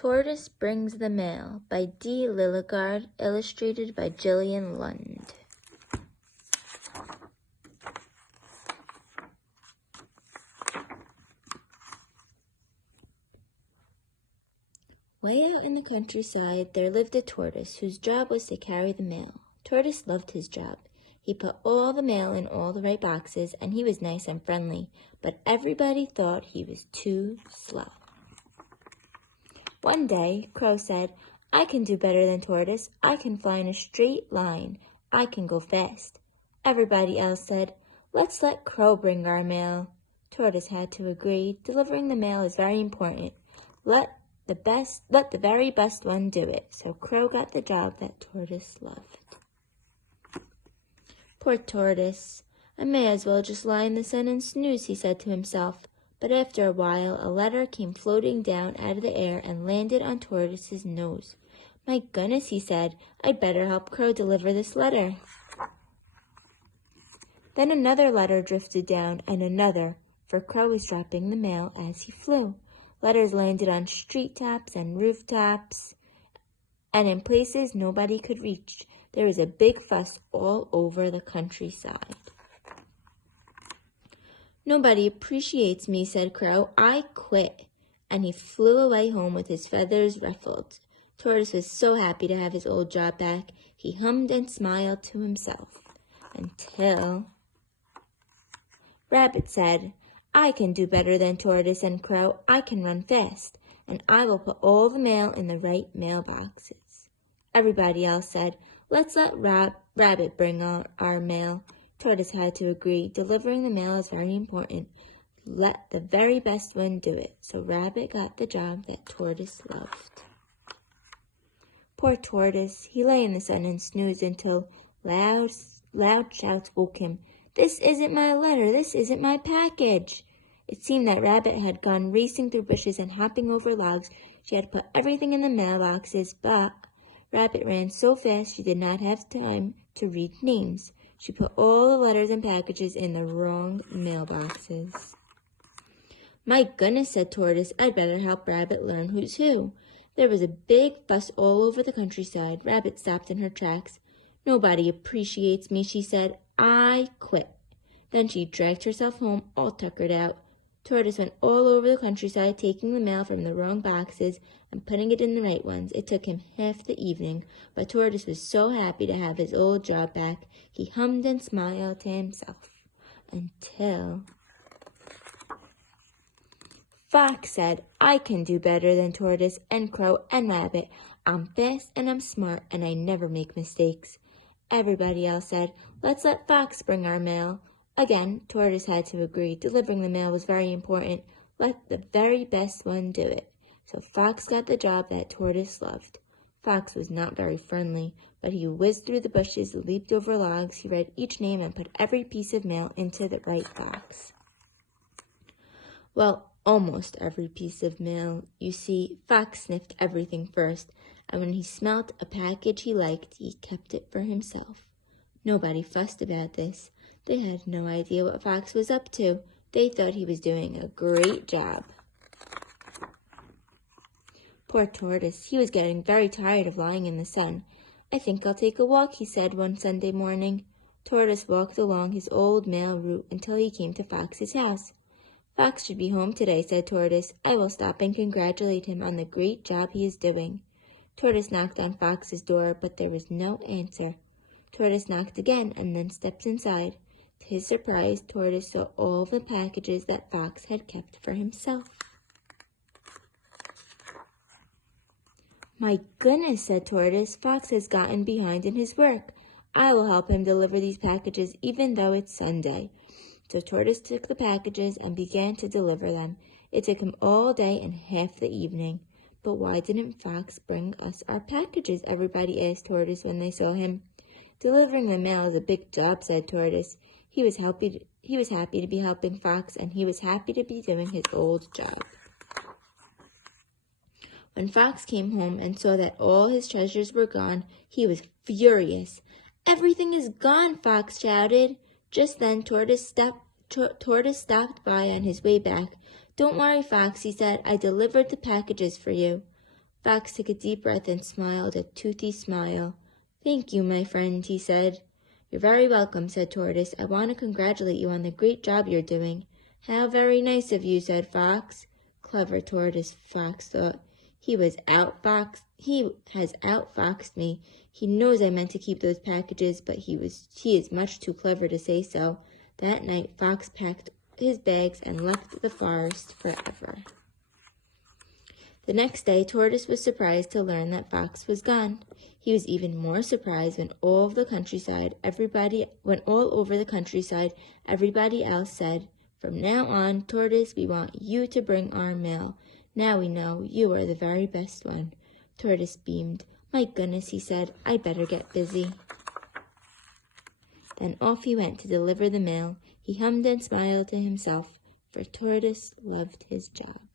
Tortoise Brings the Mail by D. Lilligard, illustrated by Gillian Lund. Way out in the countryside, there lived a tortoise whose job was to carry the mail. Tortoise loved his job. He put all the mail in all the right boxes, and he was nice and friendly, but everybody thought he was too slow. One day, Crow said, "I can do better than Tortoise. I can fly in a straight line. I can go fast." Everybody else said, "Let's let Crow bring our mail." Tortoise had to agree. Delivering the mail is very important. Let the very best one do it. So Crow got the job that Tortoise loved. Poor Tortoise. "I may as well just lie in the sun and snooze," he said to himself. But after a while, a letter came floating down out of the air and landed on Tortoise's nose. "My goodness," he said, "I'd better help Crow deliver this letter." Then another letter drifted down, and another, for Crow was dropping the mail as he flew. Letters landed on street tops and rooftops, and in places nobody could reach. There was a big fuss all over the countryside. "Nobody appreciates me," said Crow. "I quit." And he flew away home with his feathers ruffled. Tortoise was so happy to have his old job back. He hummed and smiled to himself until Rabbit said, "I can do better than Tortoise and Crow. I can run fast, and I will put all the mail in the right mailboxes." Everybody else said, "Let's let Rabbit bring our mail." Tortoise had to agree. Delivering the mail is very important. Let the very best one do it. So Rabbit got the job that Tortoise loved. Poor Tortoise. He lay in the sun and snoozed until loud shouts woke him. "This isn't my letter. This isn't my package." It seemed that Rabbit had gone racing through bushes and hopping over logs. She had put everything in the mailboxes, but Rabbit ran so fast she did not have time to read names. She put all the letters and packages in the wrong mailboxes. "My goodness," said Tortoise, "I'd better help Rabbit learn who's who." There was a big fuss all over the countryside. Rabbit stopped in her tracks. "Nobody appreciates me," she said. "I quit." Then she dragged herself home, all tuckered out. Tortoise went all over the countryside, taking the mail from the wrong boxes and putting it in the right ones. It took him half the evening, but Tortoise was so happy to have his old job back. He hummed and smiled to himself until Fox said, "I can do better than Tortoise and Crow and Rabbit. I'm fast and I'm smart and I never make mistakes." Everybody else said, "Let's let Fox bring our mail." Again, Tortoise had to agree. Delivering the mail was very important. Let the very best one do it. So Fox got the job that Tortoise loved. Fox was not very friendly, but he whizzed through the bushes, leaped over logs. He read each name and put every piece of mail into the right box. Well, almost every piece of mail. You see, Fox sniffed everything first, and when he smelt a package he liked, he kept it for himself. Nobody fussed about this. They had no idea what Fox was up to. They thought he was doing a great job. Poor Tortoise. He was getting very tired of lying in the sun. "I think I'll take a walk," he said one Sunday morning. Tortoise walked along his old mail route until he came to Fox's house. "Fox should be home today," said Tortoise. "I will stop and congratulate him on the great job he is doing." Tortoise knocked on Fox's door, but there was no answer. Tortoise knocked again and then stepped inside. To his surprise, Tortoise saw all the packages that Fox had kept for himself. "My goodness," said Tortoise, "Fox has gotten behind in his work. I will help him deliver these packages even though it's Sunday." So Tortoise took the packages and began to deliver them. It took him all day and half the evening. "But why didn't Fox bring us our packages?" everybody asked Tortoise when they saw him. "Delivering the mail is a big job," said Tortoise. He was happy to be helping Fox, and he was happy to be doing his old job. When Fox came home and saw that all his treasures were gone, he was furious. "Everything is gone!" Fox shouted. Just then Tortoise stopped by on his way back. "Don't worry, Fox," he said. "I delivered the packages for you." Fox took a deep breath and smiled a toothy smile. "Thank you, my friend," he said. "You're very welcome," said Tortoise. "I want to congratulate you on the great job you're doing." "How very nice of you," said Fox. Clever Tortoise, Fox thought. He has outfoxed me. He knows I meant to keep those packages, but he is much too clever to say so. That night Fox packed his bags and left the forest forever. The next day, Tortoise was surprised to learn that Fox was gone. He was even more surprised when all over the countryside, everybody else said, "From now on, Tortoise, we want you to bring our mail. Now we know you are the very best one." Tortoise beamed. "My goodness," he said, "I'd better get busy." Then off he went to deliver the mail. He hummed and smiled to himself, for Tortoise loved his job.